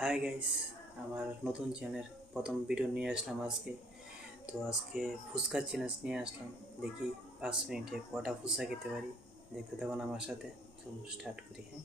Hi guys, আমার নতুন channel প্রথম ভিডিও নিয়ে আসলাম আজকে। তো আজকে ফুচকা চ্যালেঞ্জ নিয়ে আসলাম। দেখি 5 মিনিটে কটা ফুচকা খেতে পারি। দেখতে থাকুন আমার সাথে। চলুন স্টার্ট করি। হ্যাঁ,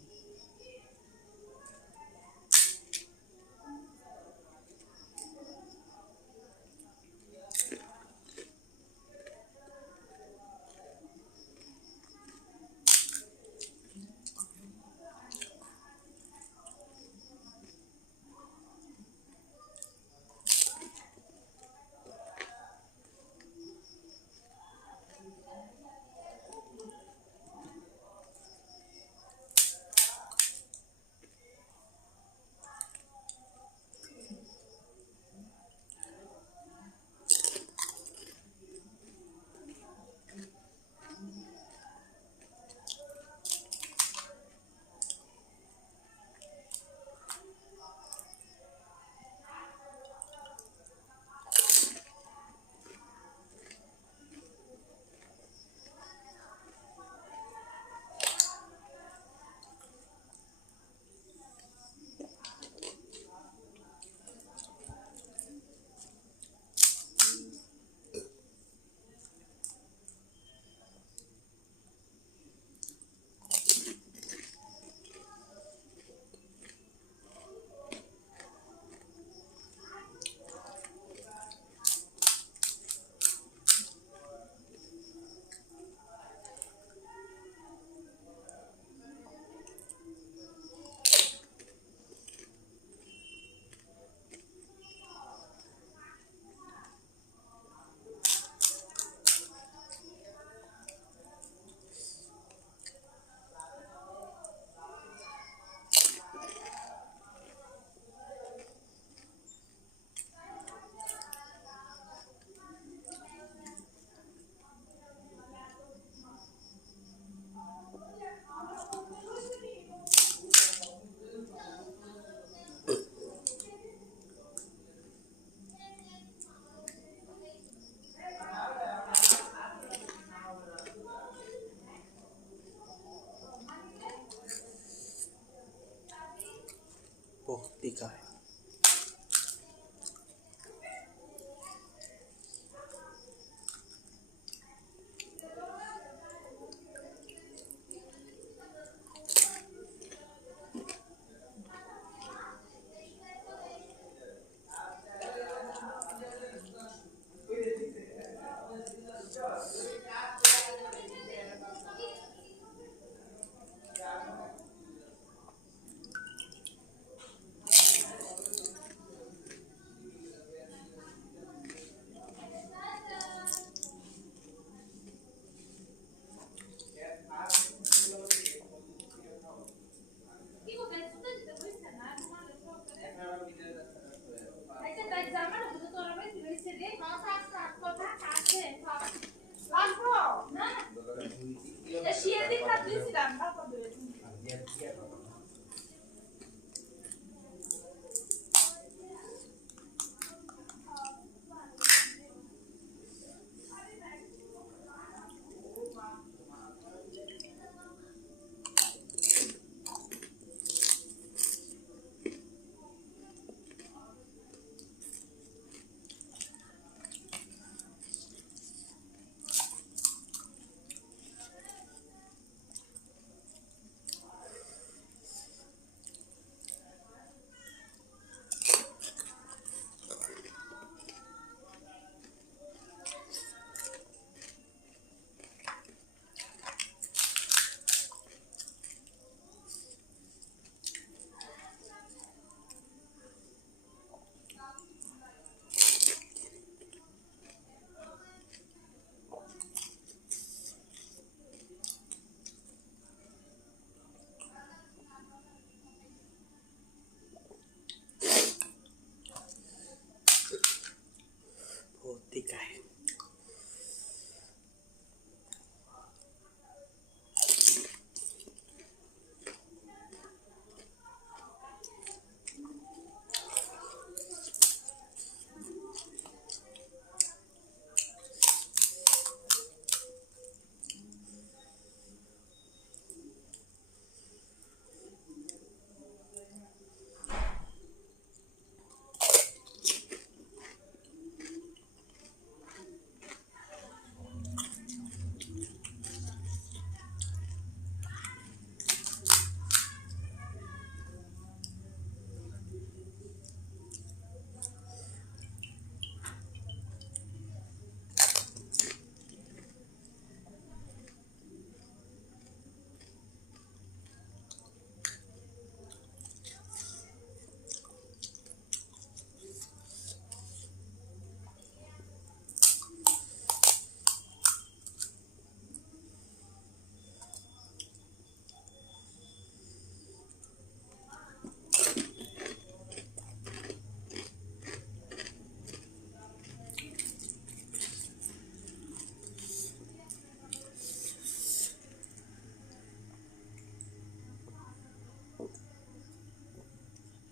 পত্রিকায়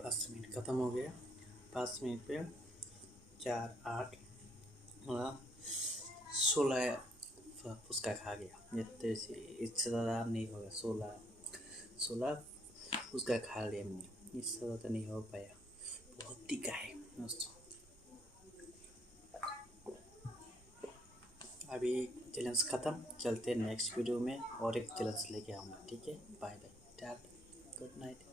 5 मिनट ख़त्म हो गया। 5 मिनट पे 4 8 16 फुसका खा गया। जितने से इससे ज़्यादा नहीं होगा। 16 फुसका खा लिया मैंने, इससे ज़्यादा नहीं हो पाया। बहुत तीखा है दोस्तों। अभी चैलेंज ख़त्म, चलते हैं नेक्स्ट वीडियो में और एक चैलेंज लेके आऊँगा। ठीक है, bye bye, tata, good night.